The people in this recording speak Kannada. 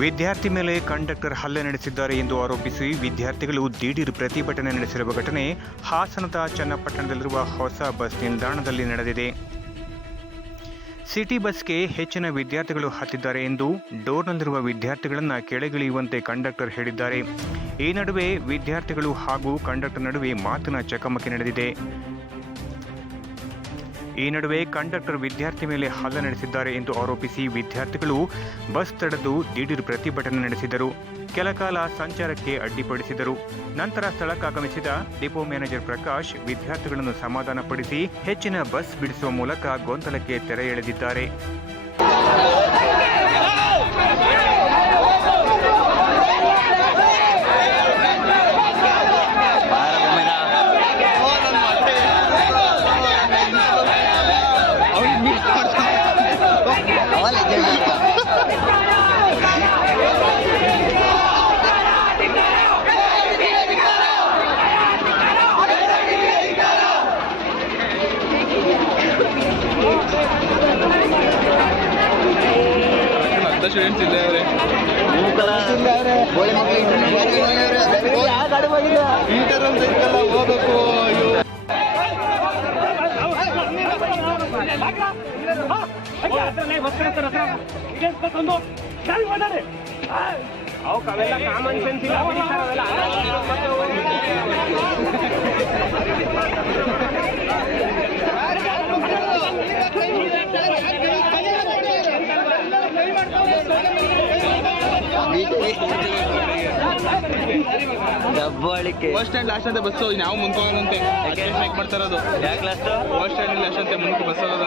ವಿದ್ಯಾರ್ಥಿ ಮೇಲೆ ಕಂಡಕ್ಟರ್ ಹಲ್ಲೆ ನಡೆಸಿದ್ದಾರೆ ಎಂದು ಆರೋಪಿಸಿ ವಿದ್ಯಾರ್ಥಿಗಳು ದಿಢೀರ್ ಪ್ರತಿಭಟನೆ ನಡೆಸಿರುವ ಘಟನೆ ಹಾಸನದ ಚನ್ನಪಟ್ಟಣದಲ್ಲಿರುವ ಹೊಸ ಬಸ್ ನಿಲ್ದಾಣದಲ್ಲಿ ನಡೆದಿದೆ. ಸಿಟಿ ಬಸ್ಗೆ ಹೆಚ್ಚಿನ ವಿದ್ಯಾರ್ಥಿಗಳು ಹತ್ತಿದ್ದಾರೆ ಎಂದು ಡೋರ್ನಲ್ಲಿರುವ ವಿದ್ಯಾರ್ಥಿಗಳನ್ನು ಕೆಳಗಿಳಿಯುವಂತೆ ಕಂಡಕ್ಟರ್ ಹೇಳಿದ್ದಾರೆ. ಈ ನಡುವೆ ವಿದ್ಯಾರ್ಥಿಗಳು ಹಾಗೂ ಕಂಡಕ್ಟರ್ ನಡುವೆ ಮಾತಿನ ಚಕಮಕಿ ನಡೆದಿದೆ. ಈ ನಡುವೆ ಕಂಡಕ್ಟರ್ ವಿದ್ಯಾರ್ಥಿ ಮೇಲೆ ಹಲ್ಲೆ ನಡೆಸಿದ್ದಾರೆ ಎಂದು ಆರೋಪಿಸಿ ವಿದ್ಯಾರ್ಥಿಗಳು ಬಸ್ ತಡೆದು ದಿಢೀರ್ ಪ್ರತಿಭಟನೆ ನಡೆಸಿದರು. ಕೆಲಕಾಲ ಸಂಚಾರಕ್ಕೆ ಅಡ್ಡಿಪಡಿಸಿದರು. ನಂತರ ಸ್ಥಳಕ್ಕಾಗಮಿಸಿದ ಡಿಪೋ ಮ್ಯಾನೇಜರ್ ಪ್ರಕಾಶ್ ವಿದ್ಯಾರ್ಥಿಗಳನ್ನು ಸಮಾಧಾನಪಡಿಸಿ ಹೆಚ್ಚಿನ ಬಸ್ ಬಿಡಿಸುವ ಮೂಲಕ ಗೊಂದಲಕ್ಕೆ ತೆರೆ ಎಳೆದಿದ್ದಾರೆ. ಸ್ಟೂಡೆಂಟ್ಸ್ ಅವ್ರೆ ಇಂಟರ್ ಅಂತ ಹೋಗ್ಬೇಕು ಅಯ್ಯೋ ಅವೆಲ್ಲ ಕಾಮನ್ ಸೆನ್ಸ್ ಇಲ್ಲ ಬಿಡಿ ಸರ್ ಅವೆಲ್ಲ ಡಬ್ಬಾಳಿಕೆ ಫಸ್ಟ್ ಸ್ಟ್ಯಾಂಡ್ ಲಾಸ್ಟ್ ಅಂತ ಬಸ್ಸು ನಾವು ಮುಂದೆ ಹೋಗೋದಂತೆ ಮಾಡ್ತಾರೋದು ಯಾವ ಕ್ಲಾಸ್ ಬಸ್ ಸ್ಟ್ಯಾಂಡ್ ಲಾಸ್ಟ್ ಅಂತ ಮುಂದೆ ಬಸ್ ಹೋಗೋದಂತೆ.